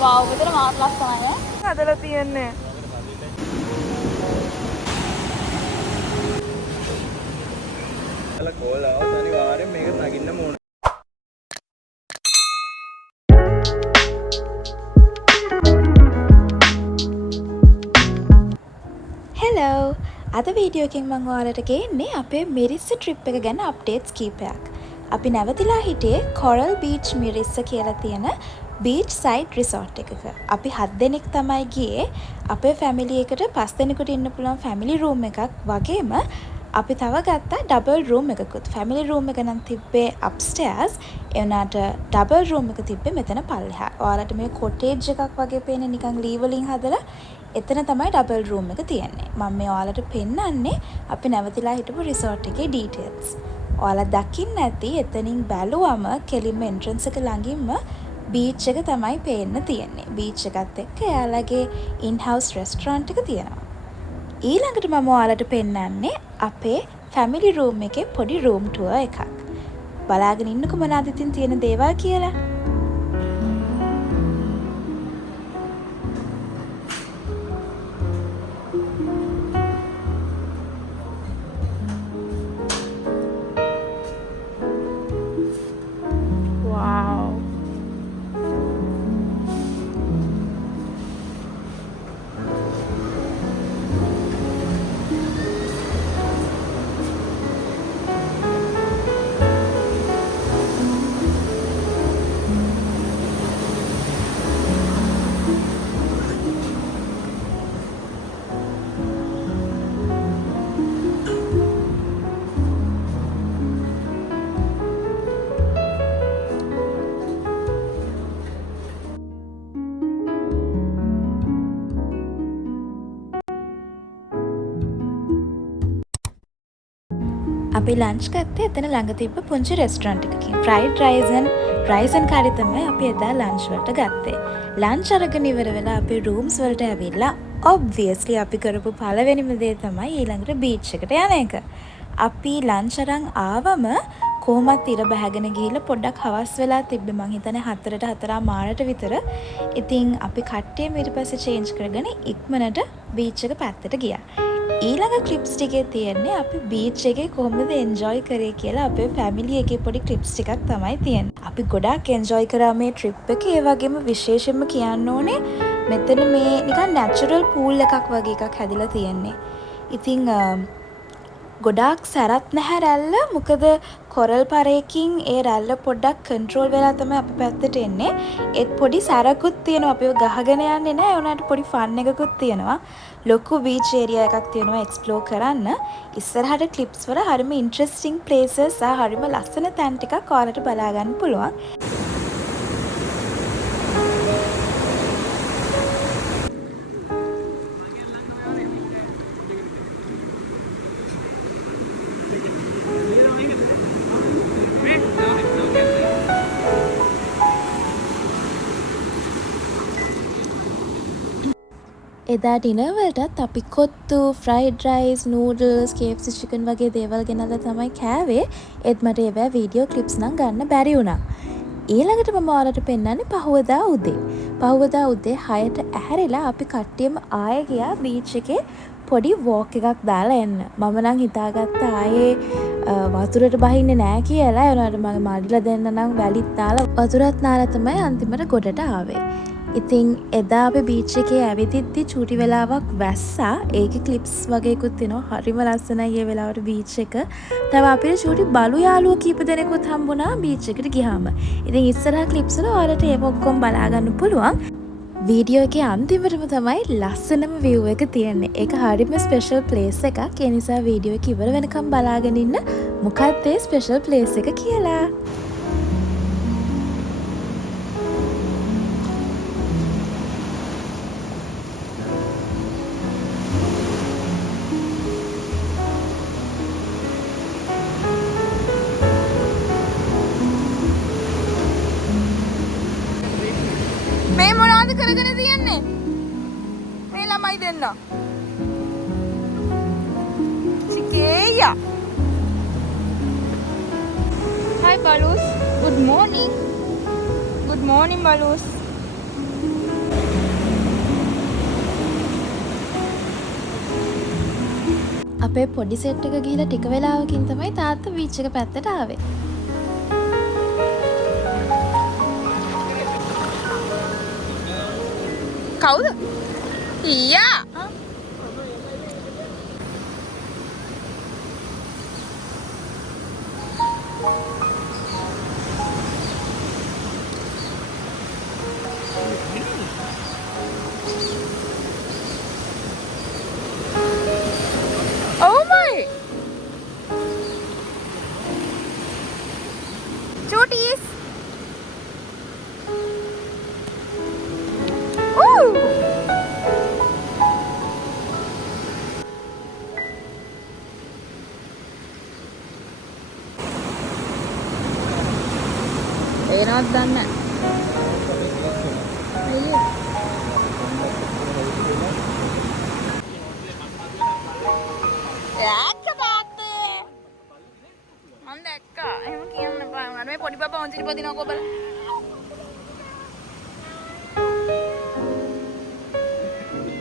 वाव මෙතන මාත් ලස්සනයි ඈ. හදලා තියන්නේ. අල කෝලාව අනිවාර්යෙන් මේක නගින්න ඕන. හෙලෝ! අද වීඩියෝ එකෙන් මම ඔයාලට ගේන්නේ අපේ මිරිස්ස ට්‍රිප් එක ගැන අප්ඩේට්ස් කීපයක්. අපි නැවතිලා හිටියේ කොරල් බීච් මිරිස්ස කියලා තියෙන බීච් සයිඩ් රිසෝට් එකක. අපි 7 දෙනෙක් තමයි ගියේ. අපේ ෆැමිලි එකට 5 දෙනෙකුට ඉන්න පුළුවන් ෆැමිලි රූම් එකක් වගේම අපි තව ගත්තා ඩබල් රූම් එකකුත්. ෆැමිලි රූම් එක නම් තිබ්බේ අප්ස්ටේර්ස්. ඒ වුණාට ඩබල් රූම් එක තිබ්බේ මෙතන පල්ලෙහා. ඔයාලට මේ කොටේජ් එකක් වගේ පේන නිකන් ලී වලින් හදලා එතන තමයි ඩබල් රූම් එක තියෙන්නේ. මම මේ ඔයාලට පෙන්නන්නේ අපි නැවතිලා හිටපු රිසෝට් එකේ ඩීටේල්ස්. ඔයාලා දකින්න ඇති එතනින් බැලුවම කෙලින්ම එන්ට්‍රන්ස් එක ළඟින්ම බීච් එක තමයි පේන්න තියෙන්නේ. බීච් එකත් එක්ක එයාලගේ ඉන් හවුස් රෙස්ටොරන්ට් එක තියෙනවා. ඊළඟට මම ඔයාලට පෙන්නන්නේ අපේ ෆැමිලි රූම් එකේ පොඩි රූම් ටුවර් එකක්. බලාගෙන ඉන්නකො මොනවද ඉතින් තියෙන දේවල් කියලා. අපි ලන්ච් ගත්තේ එතන ළඟ තිබ්බ පුංචි රෙස්ටොරන්ට් එකකින්. ෆ්‍රයිඩ් රයිස් ඇන් කාරි තමයි අපි එදා ලන්ච් වලට ගත්තේ. ලන්ච් අරගෙන ඉවර වෙලා අපි රූම්ස් වලට ඇවිල්ලා ඔබ්වියස්ලි අපි කරපු පළවෙනිම දේ තමයි ඊළඟට බීච් එකට යන එක. අපි ලන්ච් අරන් ආවම කොහොමත් ඉර බහගෙන ගිහිල්ලා පොඩ්ඩක් හවස් වෙලා තිබ්බේ. මං හිතන්නේ 4ට 4:00 විතර. ඉතින් අපි කට්ටියම ඊට පස්සේ චේන්ජ් කරගෙන ඉක්මනට බීච් එක පැත්තට ගියා. ඊළඟ ක්ලිප්ස් ටිකේ තියෙන්නේ අපි බීච් එකේ කොහොමද එන්ජොයි කරේ කියලා අපේ ෆැමිලි එකේ පොඩි ක්ලිප්ස් ටිකක් තමයි තියෙන්නේ. අපි ගොඩාක් එන්ජොයි කරා මේ ට්‍රිප් එක. ඒ වගේම විශේෂයෙන්ම කියන්න ඕනේ මෙතන මේ නිකන් නැචරල් පූල් එකක් වගේ එකක් හැදිලා තියෙන්නේ. ඉතින් ගොඩාක් සැරත් නැහැ රැල්ල. මොකද කොරල් පරයකින් ඒ රැල්ල පොඩ්ඩක් කන්ට්‍රෝල් වෙලා තමයි අපි පැත්තට එන්නේ. ඒත් පොඩි සැරකුත් තියෙනවා. අපිව ගහගෙන යන්නේ නැහැ. ඒ උනාට පොඩි ෆන් එකකුත් තියෙනවා. ලොකු බීච් ඒරියා එකක් තියෙනවා එක්ස්ප්ලෝර් කරන්න. ඉස්සරහට ක්ලිප්ස් වල හරිම ඉන්ට්‍රෙස්ටිං ප්ලේසස් සහ හරිම ලස්සන තැන් ටිකක් ඔයාලට බලා ගන්න පුළුවන්. එදා ඩිනර් වලටත් අපි kottu, fried rice, noodles, KFC chicken වගේ දේවල් ගෙනල්ලා තමයි කෑවේ. ඒත් මට ඒවා වීඩියෝ ක්ලිප්ස් නම් ගන්න බැරි වුණා. ඊළඟට මම ඔයාලට පෙන්නන්නේ පහුවදා උදේ. පහුවදා උදේ 6ට ඇහැරිලා අපි කට්ටියම ආයෙ ගියා බීච් එකේ පොඩි වෝක් එකක් දාලා එන්න. මම නම් හිතාගත්තා ආයේ වතුරට බහින්නේ නැහැ කියලා. ඒ වුණාට මගේ මල්ලිලා දෙන්න නම් වැලිත් දාලා වතුරත් නාලා තමයි අන්තිමට ගොඩට ආවේ. ඉතින් එදා අපි බීච් එකේ ඇවිදිද්දි චූටි වෙලාවක් වැස්සා. ඒකේ ක්ලිප්ස් වගේකුත් තියෙනවා. හරිම ලස්සනයි ඒ වෙලාවට බීච් එක. තව අපිට චූටි බලු යාළුවෝ කීප දෙනෙකුත් හම්බුණා බීච් එකට ගියාම. ඉතින් ඉස්සරහා ක්ලිප්ස් වල ඔයාලට ඒක ඔක්කොම බලා ගන්න පුළුවන්. වීඩියෝ එකේ අන්තිමටම තමයි ලස්සනම view එක තියෙන්නේ. ඒක හරිම ස්පෙෂල් ප්ලේස් එකක්. ඒ නිසා වීඩියෝ එක ඉවර වෙනකම් බලාගෙන ඉන්න මොකක්ද ඒ ස්පෙෂල් ප්ලේස් එක කියලා. මේ මොනවද කරගෙන තියන්නේ? මේ ළමයි දෙන්න. චිකේයා. Hi Balus. Good morning. Good morning Balus. අපේ පොඩි සෙට් එක ගිහලා ටික වෙලාවකින් තමයි තාත්තා බීච් එක පැත්තට ආවේ. කවුද? ඊයා. Oh my. Cuties. Ooh. ඒනවත් දන්නේ නැහැ. අයියෝ. දැක්ක තාත්තේ. මම දැක්කා. එහෙම කියන්න බෑ. මම මේ පොඩි බබා ඔන්චිලි පදිනවකෝ බලන්න.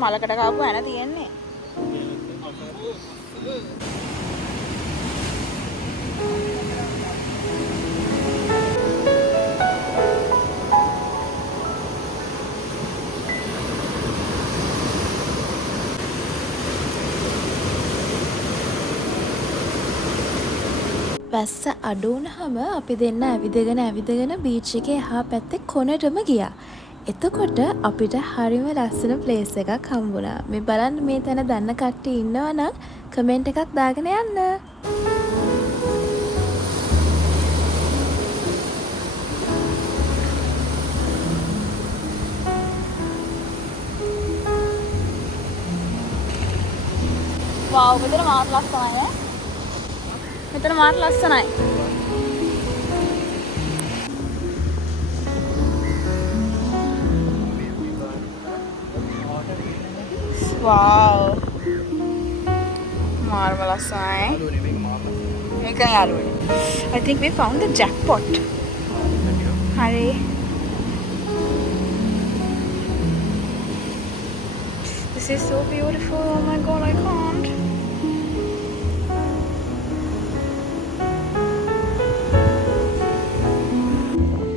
මලකට කාපු ඇන තියෙන්නේ. වැස්ස අඩු වුණාම අපි දෙන්න ඇවිදගෙන බීච් එකේ එහා පැත්තේ කොනටම ගියා. එතකොට අපිට හරිම ලස්සන ප්ලේස් එකක් හම්බුණා. මේ බලන්න මේ තැන දන්න කට්ටිය ඉන්නවා නම් කමෙන්ට් එකක් දාගෙන යන්න. Wow, මෙතන මාත් ලස්සනයි ඈ. මෙතන මාත් ලස්සනයි. Wow. මාර්ම ලස්සනයි. මේක යාළුවනේ. I think we found the jackpot. හරි. This is so beautiful. Oh my god, I can't.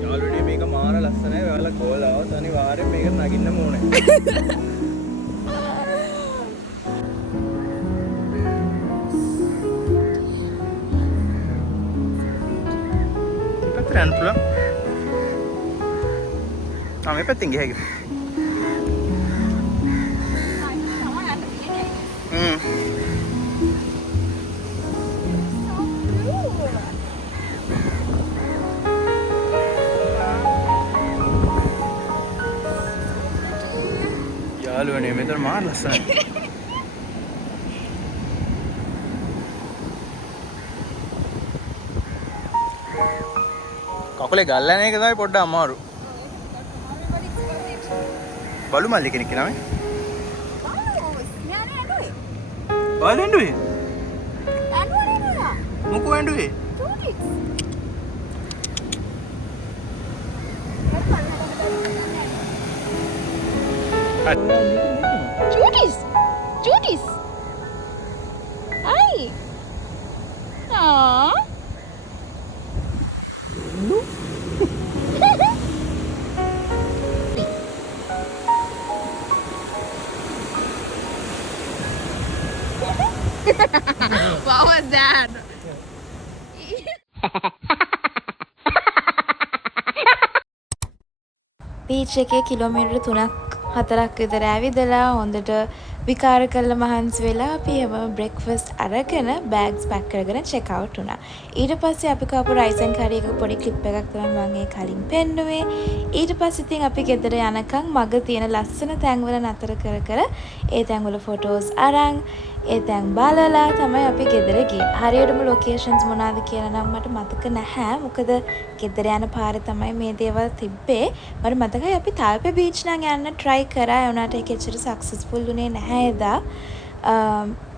යාළුවනේ මේක මාර ලස්සනයි. ඔයාලා කෝල් ආවොත් අනිවාර්යෙන් මේක නගින්නම ඕනේ. ඉපතරන් පුළා. තමයි පැත්තෙන් ගියා ඒක. යාළුවනේ මෙතන මාර ලස්සනයි. කකුලේ ගල්ලන එක තමයි පොඩ්ඩක් අමාරු. බලු මල්ලි කෙනෙක් නම. බලු ඇඬුවේ. මොකෝ ඇඬුවේ? Cuties. Hi. Aww. What was that? Beach එකේ කිලෝමීටර් 3-4ක් විතර ඇවිදලා හොඳට විකාර කළ මහන්සි වෙලා අපි හැමෝම බ්‍රෙක්ෆාස්ට් අරගෙන බෑග්ස් පැක් කරගෙන චෙක් අවුට් වුණා. ඊට පස්සේ අපි කාපු රයිස් ඇන් කරි එක පොඩි ක්ලිප් එකක් තමයි මම ඒ කලින් පෙන්නුවේ. ඊට පස්සේ ඉතින් අපි ගෙදර යනකම් මග තියෙන ලස්සන තැන්වල නතර කර ඒ තැන්වල ෆොටෝස් අරන් ඒ තැන් බලලා තමයි අපි ගෙදර ගියේ. හරියටම ලොකේෂන්ස් මොනවාද කියලා නම් මට මතක නැහැ. මොකද ගෙදර යන පාරේ තමයි මේ දේවල් තිබ්බේ. මට මතකයි අපි තාල්පේ බීච් නම් යන්න try කරා. ඒ වුණාට ඒක එච්චර සක්සස්ෆුල් වුණේ නැහැ එදා.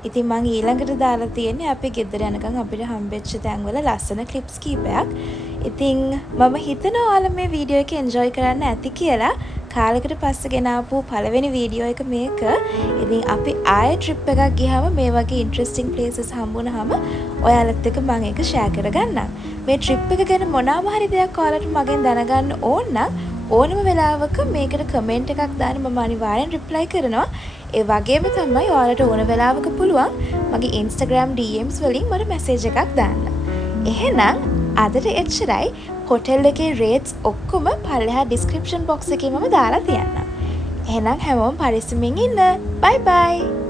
ඉතින් මං ඊළඟට දාලා තියෙන්නේ අපි ගෙදර යනකම් අපිට හම්බෙච්ච තැන්වල ලස්සන ක්ලිප්ස් කීපයක්. ඉතින් මම හිතනවා ඔයාලා මේ වීඩියෝ එක එන්ජොයි කරන්න ඇති කියලා. කාලෙකට පස්සේ ගෙන ආපු පළවෙනි වීඩියෝ එක මේක. ඉතින් අපි ආයෙ ට්‍රිප් එකක් ගියාම මේ වගේ ඉන්ටරෙස්ටිං ප්ලේසස් හම්බුනහම ඔයාලත් එක්ක මම ඒක ෂෙයා කරගන්නම්. මේ ට්‍රිප් එක ගැන මොනවාම හරි දෙයක් ඔයාලට මගෙන් දැනගන්න ඕන නම් ඕනම වෙලාවක මේකට කමෙන්ට් එකක් දාන්න මම අනිවාර්යෙන් රිප්ලයි කරනවා. ඒ වගේම තමයි ඔයාලට ඕන වෙලාවක පුළුවන් මගේ Instagram DMs වලින් මට මැසේජ් එකක් දාන්න. එහෙනම් අදට එච්චරයි. හොටෙල් එකේ රේට්ස් ඔක්කොම පල්ලෙහා ඩිස්ක්‍රිප්ෂන් බොක්ස් එකේ මම දාලා තියන්නම්. එහෙනම් හැමෝම පරිස්සමින් ඉන්න. බයි බයි.